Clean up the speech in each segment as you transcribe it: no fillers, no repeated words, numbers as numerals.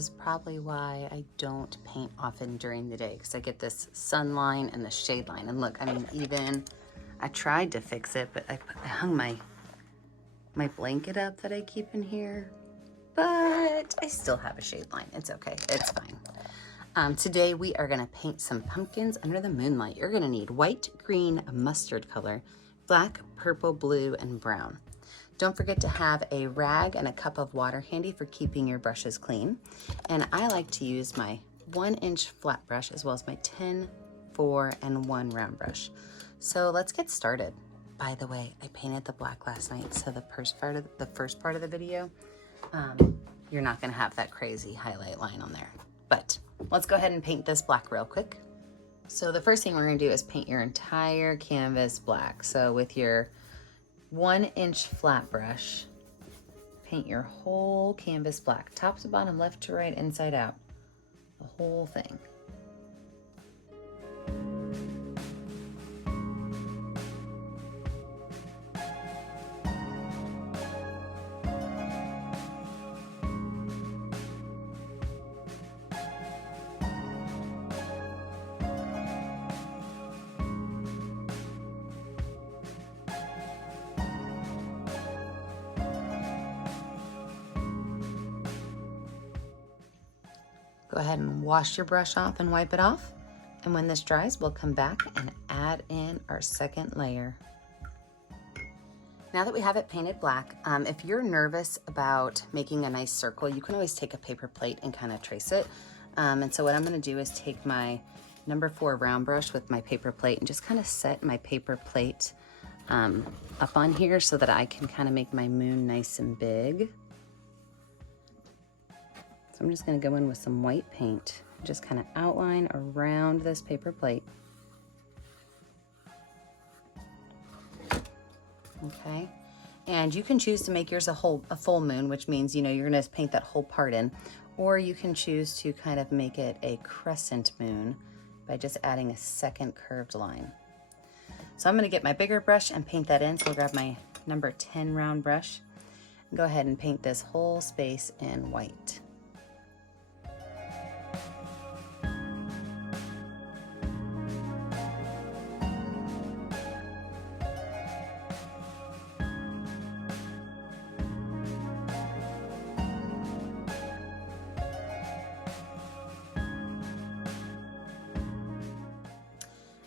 is probably why I don't paint often during the day, because I get this sun line and the shade line. And look, I mean, even I tried to fix it, but I hung my blanket up that I keep in here, but I still have a shade line. It's okay, it's fine. Today we are gonna paint some pumpkins under the moonlight. You're gonna need white, green, mustard color, black, purple, blue, and brown. Don't forget to have a rag and a cup of water handy for keeping your brushes clean. And I like to use my 1-inch flat brush as well as my 10, 4, and 1 round brush. So let's get started. By the way, I painted the black last night, so the first part of the video, you're not gonna have that crazy highlight line on there. But let's go ahead and paint this black real quick. So the first thing we're gonna do is paint your entire canvas black. So with your 1-inch flat brush, paint your whole canvas black, top to bottom, left to right, inside out, the whole thing. Go ahead and wash your brush off and wipe it off. And when this dries, we'll come back and add in our second layer. Now that we have it painted black, if you're nervous about making a nice circle, you can always take a paper plate and kind of trace it. And so what I'm gonna do is take my number 4 round brush with my paper plate and just kind of set my paper plate up on here so that I can kind of make my moon nice and big. I'm just gonna go in with some white paint, just kind of outline around this paper plate. Okay, and you can choose to make yours a full moon, which means, you know, you're gonna paint that whole part in, or you can choose to kind of make it a crescent moon by just adding a second curved line. So I'm gonna get my bigger brush and paint that in. So I'll grab my number 10 round brush and go ahead and paint this whole space in white.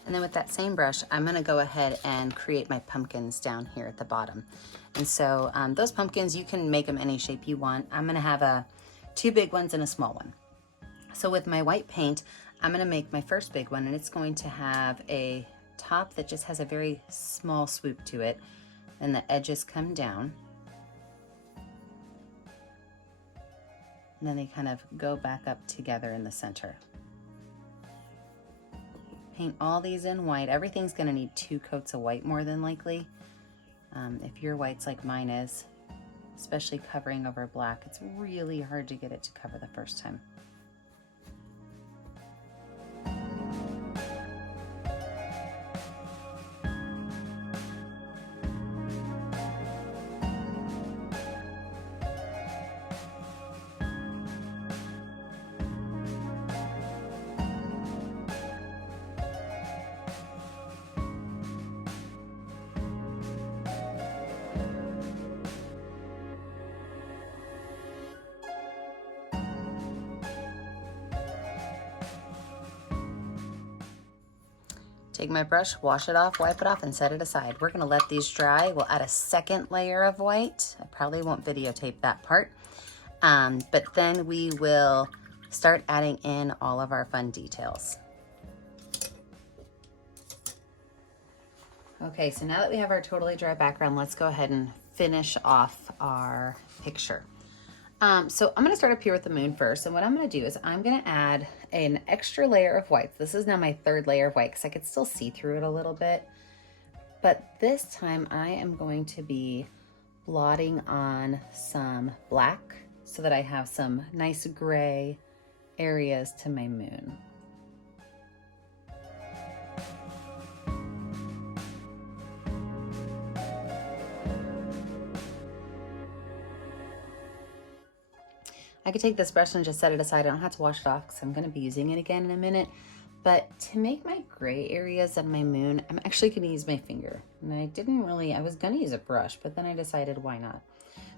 And then with that same brush, I'm gonna go ahead and create my pumpkins down here at the bottom. And so those pumpkins, you can make them any shape you want. I'm gonna have 2 big ones and a small one. So with my white paint, I'm gonna make my first big one, and it's going to have a top that just has a very small swoop to it, and the edges come down. And then they kind of go back up together in the center. Paint all these in white. Everything's gonna need 2 coats of white more than likely. If your white's like mine is, especially covering over black, it's really hard to get it to cover the first time. Take my brush, wash it off, wipe it off, and set it aside. We're gonna let these dry. We'll add a second layer of white. I probably won't videotape that part. But then we will start adding in all of our fun details. Okay, so now that we have our totally dry background, let's go ahead and finish off our picture. So I'm gonna start up here with the moon first, and what I'm gonna do is I'm gonna add an extra layer of white. This is now my 3rd layer of white because I could still see through it a little bit. But this time I am going to be blotting on some black so that I have some nice gray areas to my moon. I could take this brush and just set it aside. I don't have to wash it off because I'm going to be using it again in a minute. But to make my gray areas on my moon, I'm actually going to use my finger. And I was going to use a brush, but then I decided why not.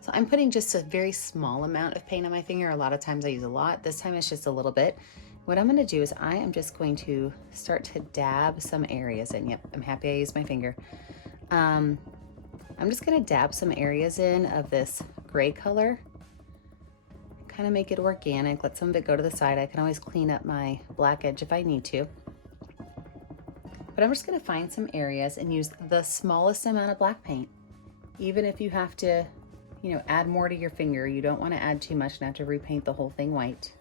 So I'm putting just a very small amount of paint on my finger. A lot of times I use a lot. This time it's just a little bit. What I'm going to do is I am just going to start to dab some areas in. Yep, I'm happy I used my finger. I'm just going to dab some areas in of this gray color. Kind of make it organic, let some of it go to the side. I can always clean up my black edge if I need to. But I'm just gonna find some areas and use the smallest amount of black paint. Even if you have to, add more to your finger, you don't wanna add too much and have to repaint the whole thing white.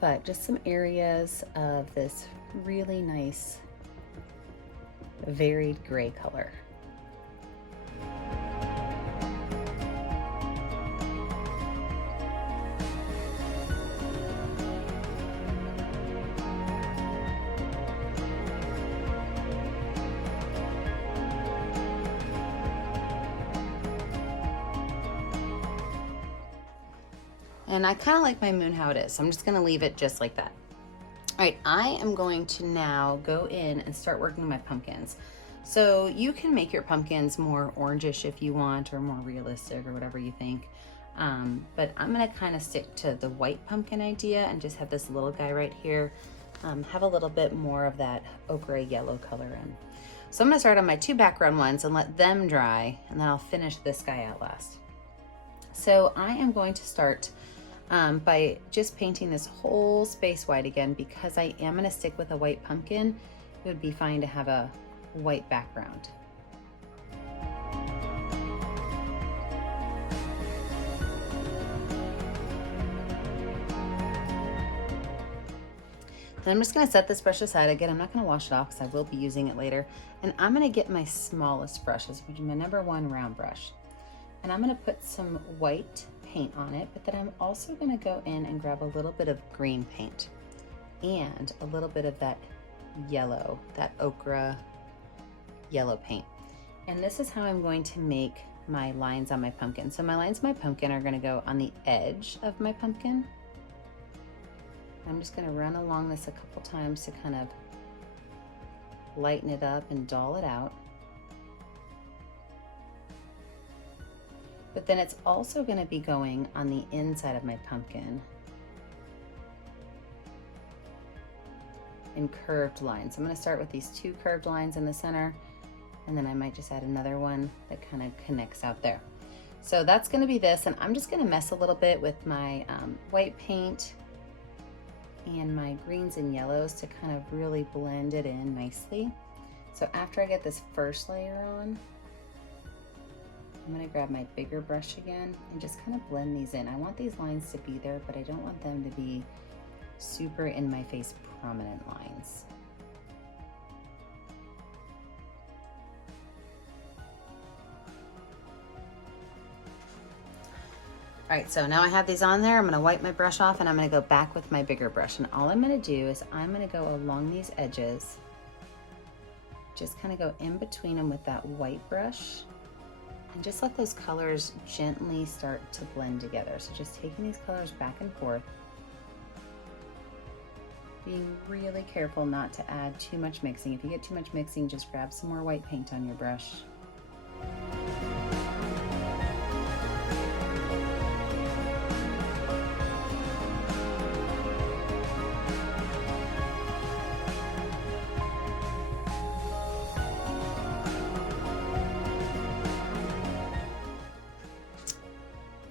But just some areas of this really nice, varied gray color. And I kind of like my moon how it is, so I'm just gonna leave it just like that. All right, I am going to now go in and start working my pumpkins. So you can make your pumpkins more orangish if you want, or more realistic, or whatever you think. But I'm gonna kind of stick to the white pumpkin idea and just have this little guy right here have a little bit more of that ochre yellow color in. So I'm gonna start on my 2 background ones and let them dry, and then I'll finish this guy out last. So I am going to start by just painting this whole space white again, because I am going to stick with a white pumpkin. It would be fine to have a white background. Then I'm just going to set this brush aside. Again, I'm not going to wash it off because I will be using it later. And I'm going to get my smallest brushes, which is my #1 round brush. And I'm going to put some white paint on it, but then I'm also going to go in and grab a little bit of green paint and a little bit of that yellow, that ochre yellow paint. And this is how I'm going to make my lines on my pumpkin. So my lines on my pumpkin are going to go on the edge of my pumpkin. I'm just going to run along this a couple times to kind of lighten it up and dull it out. But then it's also going to be going on the inside of my pumpkin in curved lines. I'm going to start with these 2 curved lines in the center, and then I might just add another one that kind of connects out there. So that's going to be this, and I'm just going to mess a little bit with my white paint and my greens and yellows to kind of really blend it in nicely. So after I get this first layer on, I'm going to grab my bigger brush again and just kind of blend these in. I want these lines to be there, but I don't want them to be super in my face prominent lines. All right, so now I have these on there. I'm going to wipe my brush off and I'm going to go back with my bigger brush. And all I'm going to do is I'm going to go along these edges, just kind of go in between them with that white brush. And just let those colors gently start to blend together. So just taking these colors back and forth. Being really careful not to add too much mixing. If you get too much mixing, just grab some more white paint on your brush.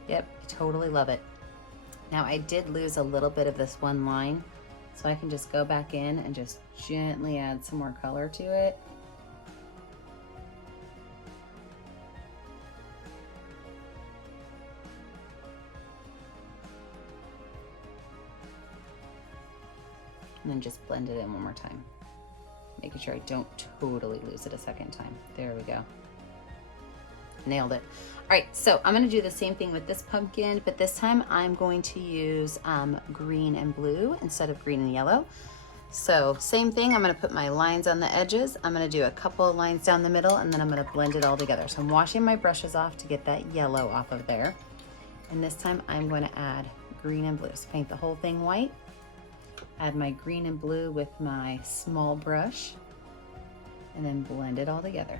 Yep, I totally love it. Now I did lose a little bit of this one line, so I can just go back in and just gently add some more color to it. And then just blend it in one more time, making sure I don't totally lose it a second time. There we go. Nailed it. All right, so I'm going to do the same thing with this pumpkin, but this time I'm going to use green and blue instead of green and yellow. So same thing, I'm going to put my lines on the edges. I'm going to do a couple of lines down the middle, and then I'm going to blend it all together. So I'm washing my brushes off to get that yellow off of there. And this time I'm going to add green and blue. So paint the whole thing white. Add my green and blue with my small brush, and then blend it all together.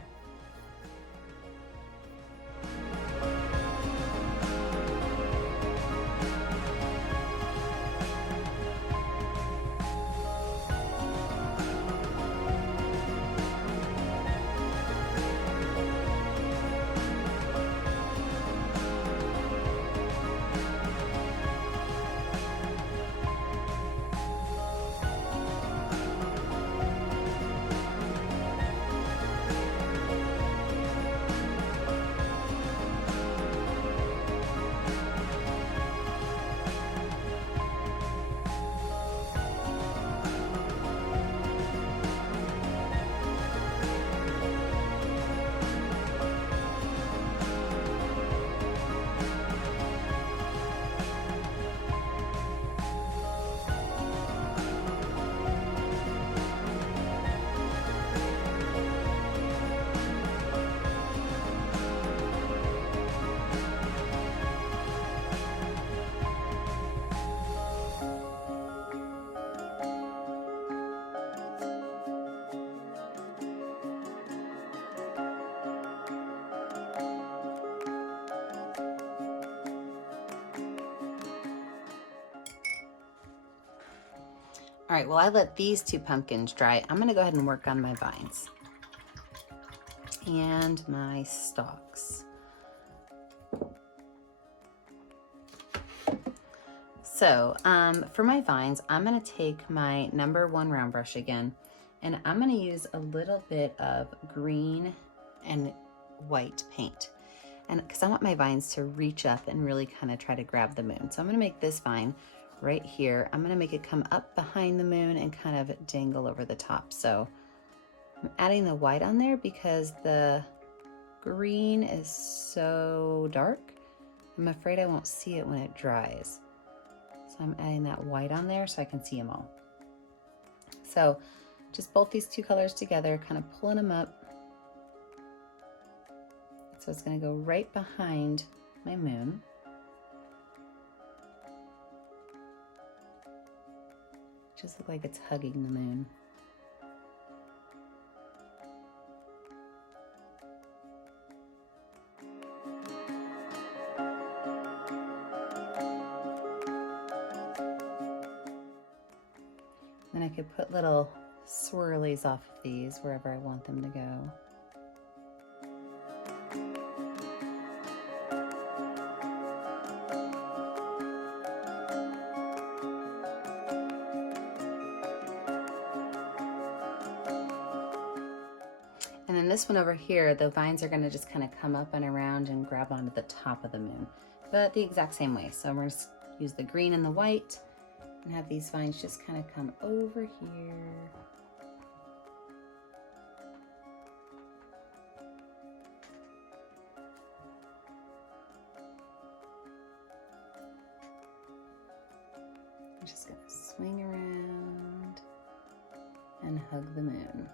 All right, well, I let these two pumpkins dry. I'm gonna go ahead and work on my vines and my stalks. So for my vines, I'm gonna take my #1 round brush again, and I'm gonna use a little bit of green and white paint. And because I want my vines to reach up and really kind of try to grab the moon. So I'm gonna make this vine right here. I'm gonna make it come up behind the moon and kind of dangle over the top. So I'm adding the white on there because the green is so dark. I'm afraid I won't see it when it dries. So I'm adding that white on there so I can see them all. So just both these two colors together, kind of pulling them up. So it's gonna go right behind my moon. Just look like it's hugging the moon. Then I could put little swirlies off of these wherever I want them to go. And then this one over here, the vines are gonna just kind of come up and around and grab onto the top of the moon, but the exact same way. So I'm gonna use the green and the white and have these vines just kind of come over here. I'm just gonna swing around and hug the moon.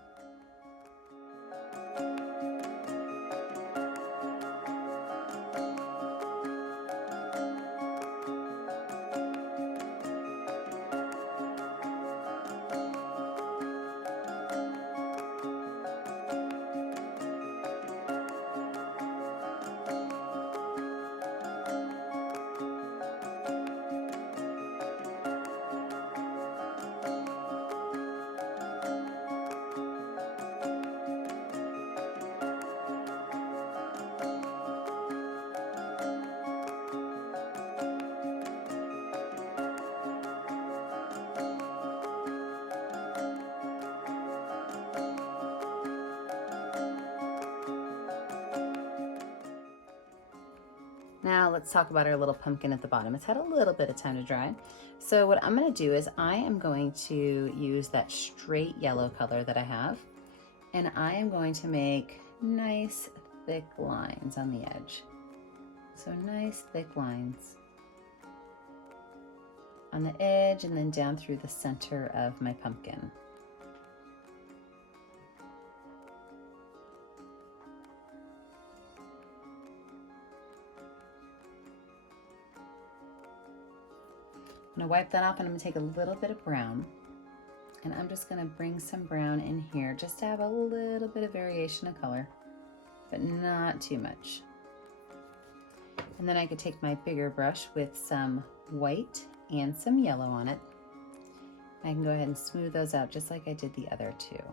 Now let's talk about our little pumpkin at the bottom. It's had a little bit of time to dry. So what I'm gonna do is I am going to use that straight yellow color that I have, and I am going to make nice thick lines on the edge. So nice thick lines on the edge and then down through the center of my pumpkin. I'm gonna wipe that off and I'm gonna take a little bit of brown and I'm just gonna bring some brown in here just to have a little bit of variation of color, but not too much. And then I could take my bigger brush with some white and some yellow on it. I can go ahead and smooth those out just like I did the other two.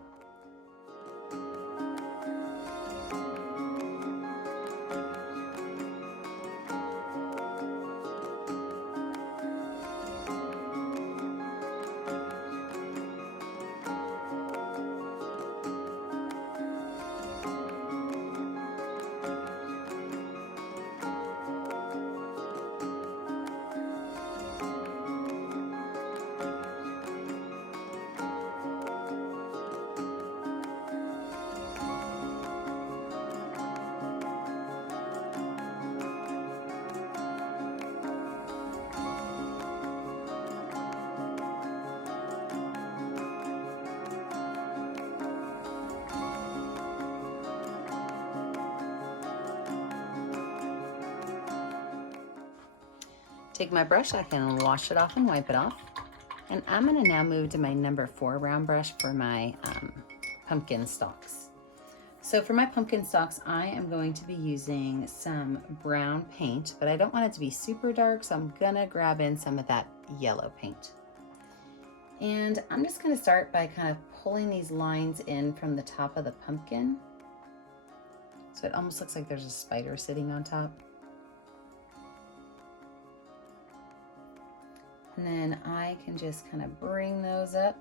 Take my brush, I can wash it off and wipe it off. And I'm gonna now move to my number 4 round brush for my pumpkin stalks. So for my pumpkin stalks, I am going to be using some brown paint, but I don't want it to be super dark, so I'm gonna grab in some of that yellow paint. And I'm just gonna start by kind of pulling these lines in from the top of the pumpkin. So it almost looks like there's a spider sitting on top. And then I can just kind of bring those up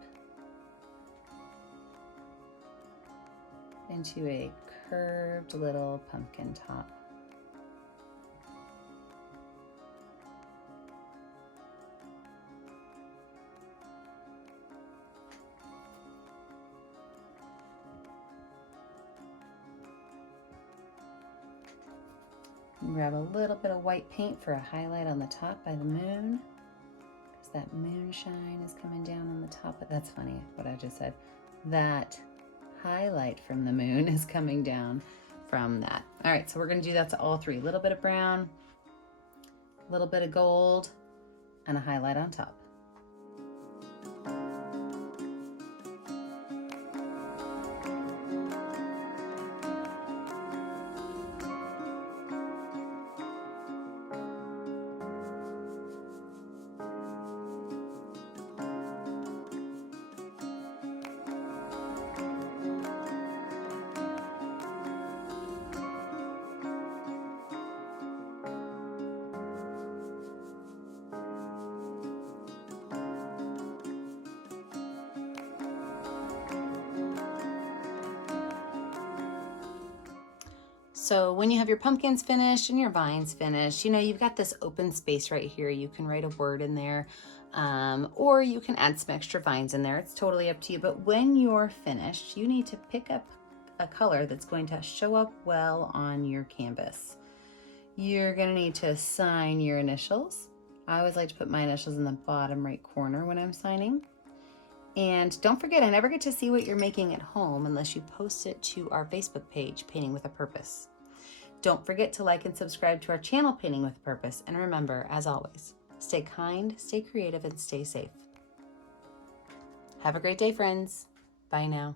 into a curved little pumpkin top. Grab a little bit of white paint for a highlight on the top by the moon. That moonshine is coming down on the top. That's funny what I just said. That highlight from the moon is coming down from that. All right, so we're gonna do that to all three. A little bit of brown, a little bit of gold, and a highlight on top. So when you have your pumpkins finished and your vines finished, you know, you've got this open space right here. You can write a word in there, or you can add some extra vines in there. It's totally up to you. But when you're finished, you need to pick up a color that's going to show up well on your canvas. You're gonna need to sign your initials. I always like to put my initials in the bottom right corner when I'm signing. And don't forget, I never get to see what you're making at home unless you post it to our Facebook page, Painting with a Purpose. Don't forget to like and subscribe to our channel, Painting with a Purpose. And remember, as always, stay kind, stay creative, and stay safe. Have a great day, friends. Bye now.